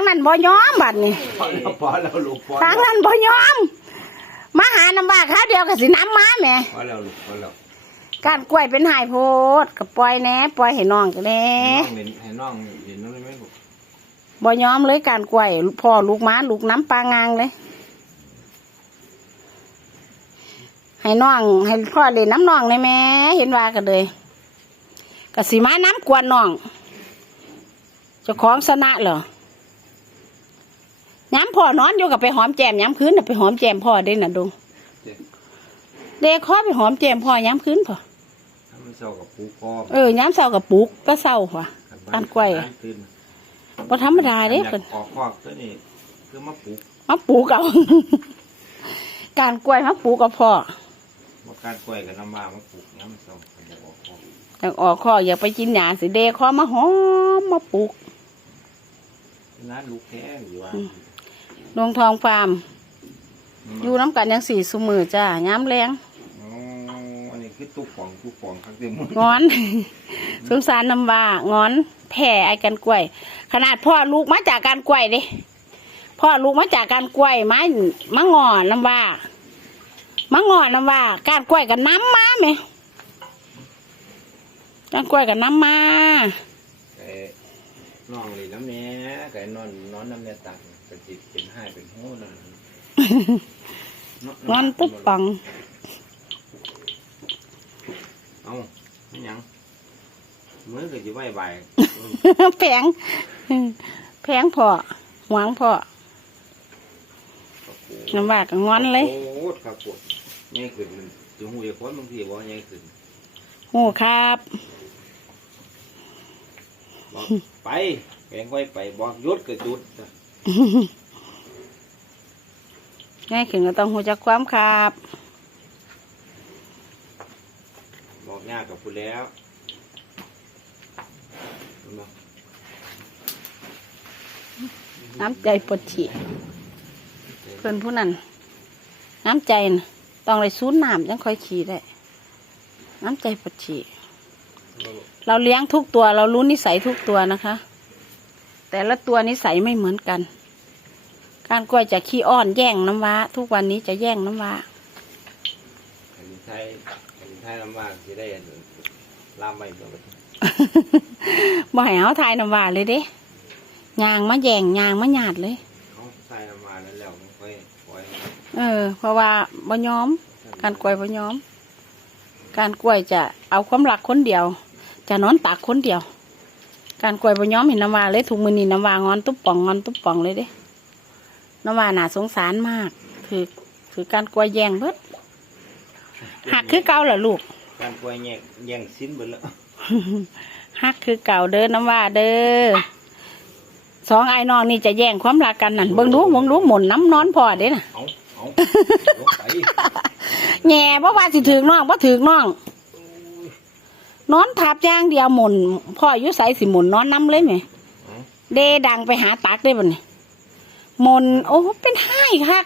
งนั้นบ่ยอมบัดนี้พอแล้วพอแล้วลูกพอทางนั้นบ่ยอม มาหาน้ำว่าข้าวเดียวก็สิน้ำมาแหม่พอแล้วลูกพอแล้วการกล้วยเป็นหายโพดก็ปล่อยแหน่ปล่อยให้น้องก็แหน่ให้น้องเห็นให้น้องเห็นน้องได้ไหมลูกบ่ยอมเลยการกล้วยพ่อลูกม้าลูกน้ำปลางางเลย ให้น้องให้พ่อเล่นน้ำน้องได้แหม่เห็นว่ากันเลยก็สิมาน้ำกวนน้องเจ้าของสนะเหรอ ย้ำพ่อนอนอยู่กับไปหอมแจมย้ำคืนน่ะไปหอมแจมพ่อได้น่ะดงเด็กข้อไปหอมแจมพ่อย้ำคืนพ่อถ้ามันเศร้ากับปูคอเออย้ำเศร้ากับปลูกก็เศร้าว่ะการกล้วยตื่นบ่ธรรมดาเด้อยากเพิ่นออกคอกตัวนี้คือมาปลูกมาปลูกเอาการกล้วยมาปลูกกับพ่อว่าการกล้วยกับน้ำมามาปลูกน้ำเศร้าเขาบอกออกคอกอยากออกข้ออยากไปกินหญ้าสิเดข้อมาหอมมาปลูกน้าลูกแท้อยู่ว่า ดวงทองฟาร์มอยู่น้ำกันยังสี่สมือจ้าย้ำแรงอ๋ออันนี้คือตุ๊กป่องตุ๊กป่องข้างเต็มหมดงอน สงสารน้ำว่างอนแผ่ไอ้กันกล้วย ขนาดพ่อลูกมาจากการกล้วยเด้พ่อลูกมาจากการกล้วยมามางอน้ำว่ามางอน้ำว่าการกล้วยกับน้ำมาไหมการกล้วยกับน้ำมาไก่น้องเลยน้ำเนี้ยไก่นอนนอนน้ำเนี้ยตัก เป็นจิตเป็นให้เป็นหูนั่นงอนตุ๊บปัง เอาไม่หยังมือก็จะไหวใบแพงแพงพ่อหวังพ่อน้ำว่ากับงอนเลยโอ้ครับปวดใหญ่ขึ้นมันจะหูจะค้นบางทีว่าใหญ่ขึ้นโอ้ครับบอกไปแกงไว้ไปบอกหยุดก็หยุด ง่ายขึ้นก็ต้องหูจักความครับบอกยากกับผู้แล้วเห็นบ่น้ำใจปวดฉี่เพื่อนผู้นั้นน้ำใจนะต้องเลยซูนน้ำยังค่อยขี่ได้ น้ำใจปวดฉี่เราเลี้ยงทุกตัว เรารู้นิสัยทุกตัวนะคะ แต่ละตัวนิสัยไม่เหมือนกัน การกล้วยจะขี้อ้อนแย่งน้ำว้า ทุกวันนี้จะแย่งน้ำว้าแผ่นดินไทยแผ่นดินไทยลำบากจะได้อันลามไปเมื่อไหร่บ่ให้เอาทายน้ำว้าเลยเด้ยางมาแย่งยางมาหยาดเลยเขาไทยลำบากแล้วแล้วมันค่อยปล่อยเออ เพราะว่าบ่ยอม การกล้วยบ่ยอม การกล้วยจะเอาความรักคนเดียว จะนอนตากคนเดียว การกล้วยบ่ยอมเห็นน้ำว่าเลยถุงมือนี่น้ำว่างอนตุ๊บป่องงอนตุ๊บป่องเลยเด้น้ำว่าน่าสงสารมากคือคือการกล้วยแย่งเบิดหักคือเก่าเหรอลูก การกล้วยแย่งแย่งสิ้นไปแล้วหักคือเก่าเด้อน้ำว่าเด้อสองไอ้น้องนี่จะแย่งความรักกันนั่นเบิ่งดูเบิ่งดูหมุนน้ำนอนพอเด้น่ะเอาเอาลงไปแง่บ่ว่าสิถึกน้องบ่ถึกน้อง นอนทับอย่างเดียวหมุนพ่ออยู่ใสสิหมุนนอนน้ำเลยไหมเอาเดดังไปหาตักได้บ่เนี่ยหมุนโอ้เป็นไห้คัก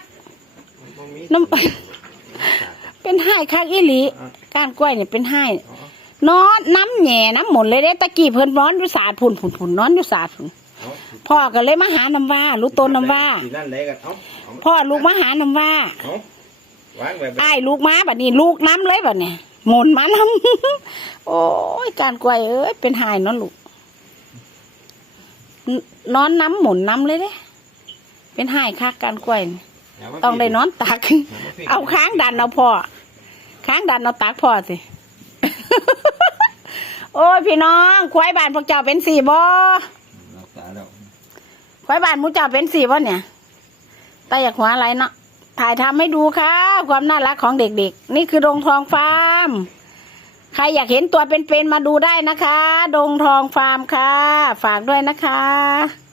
มันบ่มีน้ำเป็นไห้คักอีหลีก้านกล้วยเนี่ยเป็นไห้เอานอนน้ำแหน่น้ำหมุนเลยเด้ตะกี้เพิ่นนอนอยู่ศาสตร์พุ่นพุ่นพุ่นนอนอยู่ศาสตร์พุ่นเอาพ่อก็เลยมาหาน้ำว่ารู้ต้นน้ำว่าสินั่นเลยกันเอาเอาพ่อลูกมาหาน้ำว่าเอาวางไว้ไอ้ายลูกมาบัดนี้ลูกน้ำเลยบัดเนี่ย หมุนมาน้ำโอ้ยการกล้วยเอ้ยเป็นไห้เนอนลูกนนอนน้ำหมุนน้ำเลยเด้เป็นไห้คักการกล้วยนี่ย่ามาต้องได้นอนตักย่มพลิกเอาค้างดันเอาพ่อค้างดันเอาตักพ่อสิโอ้ยพี่น้องควายบ้านพวกเจ้าเป็นสี่บ่รักษาแล้วควายบ้านหมูเจ้าเป็นสี่บ่เนี่ยตาอยากหัวอะไรเนาะ ถ่ายทำให้ดูค่ะ ความน่ารักของเด็กๆ นี่คือดงทองฟาร์ม ใครอยากเห็นตัวเป็นๆมาดูได้นะคะ ดงทองฟาร์มค่ะ ฝากด้วยนะคะ